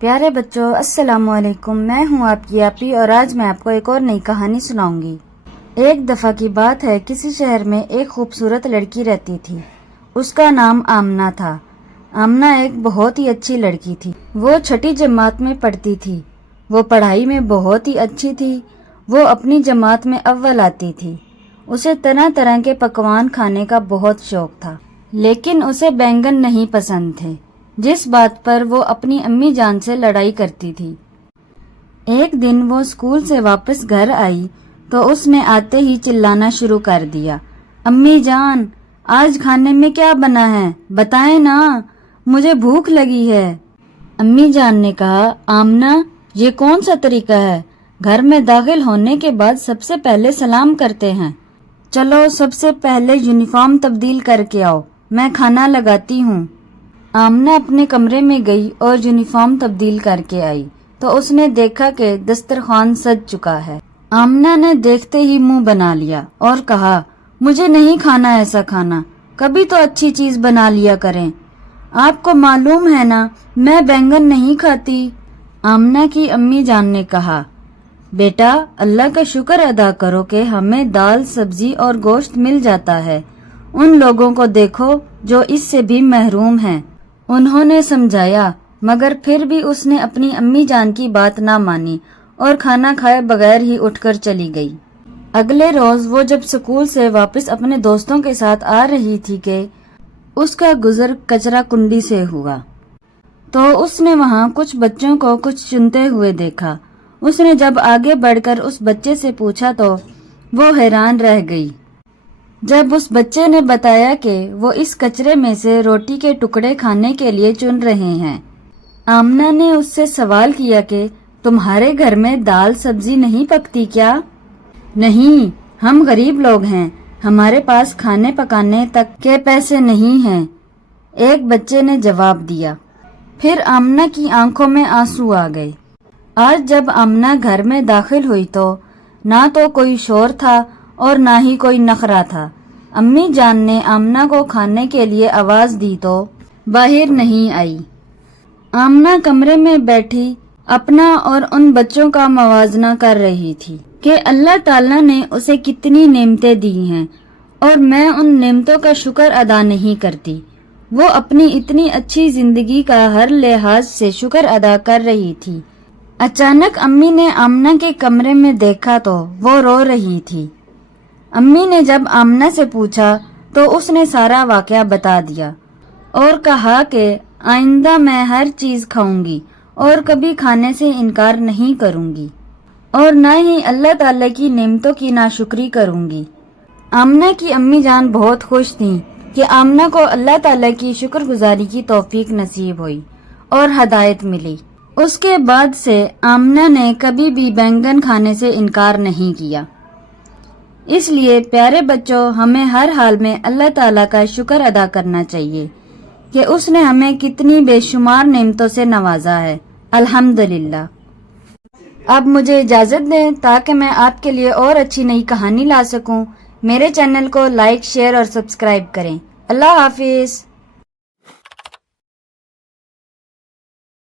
پیارے بچوں، السلام علیکم۔ میں ہوں آپ کی آپی اور آج میں آپ کو ایک اور نئی کہانی سناؤں گی۔ ایک دفعہ کی بات ہے، کسی شہر میں ایک خوبصورت لڑکی رہتی تھی۔ اس کا نام آمنہ تھا۔ آمنہ ایک بہت ہی اچھی لڑکی تھی۔ وہ 6ٹھی جماعت میں پڑھتی تھی۔ وہ پڑھائی میں بہت ہی اچھی تھی۔ وہ اپنی جماعت میں اول آتی تھی۔ اسے طرح طرح کے پکوان کھانے کا بہت شوق تھا، لیکن اسے بینگن نہیں پسند تھے، جس بات پر وہ اپنی امی جان سے لڑائی کرتی تھی۔ ایک دن وہ اسکول سے واپس گھر آئی تو اس نے آتے ہی چلانا شروع کر دیا، امی جان، آج کھانے میں کیا بنا ہے؟ بتائیں نا، مجھے بھوک لگی ہے۔ امی جان نے کہا، آمنہ، یہ کون سا طریقہ ہے؟ گھر میں داخل ہونے کے بعد سب سے پہلے سلام کرتے ہیں۔ چلو سب سے پہلے یونیفارم تبدیل کر کے آؤ، میں کھانا لگاتی ہوں۔ آمنہ اپنے کمرے میں گئی اور یونیفارم تبدیل کر کے آئی تو اس نے دیکھا کہ دسترخوان سج چکا ہے۔ آمنہ نے دیکھتے ہی منہ بنا لیا اور کہا، مجھے نہیں کھانا ایسا کھانا، کبھی تو اچھی چیز بنا لیا کریں۔ آپ کو معلوم ہے نا، میں بینگن نہیں کھاتی۔ آمنہ کی امی جان نے کہا، بیٹا، اللہ کا شکر ادا کرو کہ ہمیں دال، سبزی اور گوشت مل جاتا ہے۔ ان لوگوں کو دیکھو جو اس سے بھی محروم ہیں۔ انہوں نے سمجھایا، مگر پھر بھی اس نے اپنی امی جان کی بات نہ مانی اور کھانا کھائے بغیر ہی اٹھ کر چلی گئی۔ اگلے روز وہ جب اسکول سے واپس اپنے دوستوں کے ساتھ آ رہی تھی کہ اس کا گزر کچرا کنڈی سے ہوا، تو اس نے وہاں کچھ بچوں کو کچھ چنتے ہوئے دیکھا۔ اس نے جب آگے بڑھ کر اس بچے سے پوچھا تو وہ حیران رہ گئی جب اس بچے نے بتایا کہ وہ اس کچرے میں سے روٹی کے ٹکڑے کھانے کے لیے چن رہے ہیں۔ آمنہ نے اس سے سوال کیا کہ تمہارے گھر میں دال سبزی نہیں پکتی کیا؟ نہیں، ہم غریب لوگ ہیں، ہمارے پاس کھانے پکانے تک کے پیسے نہیں ہیں، ایک بچے نے جواب دیا۔ پھر آمنہ کی آنکھوں میں آنسو آ گئے۔ آج جب آمنہ گھر میں داخل ہوئی تو نہ تو کوئی شور تھا اور نہ ہی کوئی نخرہ تھا۔ امی جان نے آمنہ کو کھانے کے لیے آواز دی تو باہر نہیں آئی۔ آمنہ کمرے میں بیٹھی اپنا اور ان بچوں کا موازنہ کر رہی تھی کہ اللہ تعالیٰ نے اسے کتنی نعمتیں دی ہیں اور میں ان نعمتوں کا شکر ادا نہیں کرتی۔ وہ اپنی اتنی اچھی زندگی کا ہر لحاظ سے شکر ادا کر رہی تھی۔ اچانک امی نے آمنہ کے کمرے میں دیکھا تو وہ رو رہی تھی۔ امی نے جب آمنہ سے پوچھا تو اس نے سارا واقعہ بتا دیا اور کہا کہ آئندہ میں ہر چیز کھاؤں گی اور کبھی کھانے سے انکار نہیں کروں گی اور نہ ہی اللہ تعالیٰ کی نعمتوں کی ناشکری کروں گی۔ آمنہ کی امی جان بہت خوش تھیں کہ آمنہ کو اللہ تعالیٰ کی شکر گزاری کی توفیق نصیب ہوئی اور ہدایت ملی۔ اس کے بعد سے آمنہ نے کبھی بھی بینگن کھانے سے انکار نہیں کیا۔ اس لیے پیارے بچوں، ہمیں ہر حال میں اللہ تعالیٰ کا شکر ادا کرنا چاہیے کہ اس نے ہمیں کتنی بے شمار نعمتوں سے نوازا ہے۔ الحمدللہ۔ اب مجھے اجازت دیں تاکہ میں آپ کے لیے اور اچھی نئی کہانی لا سکوں۔ میرے چینل کو لائک، شیئر اور سبسکرائب کریں۔ اللہ حافظ۔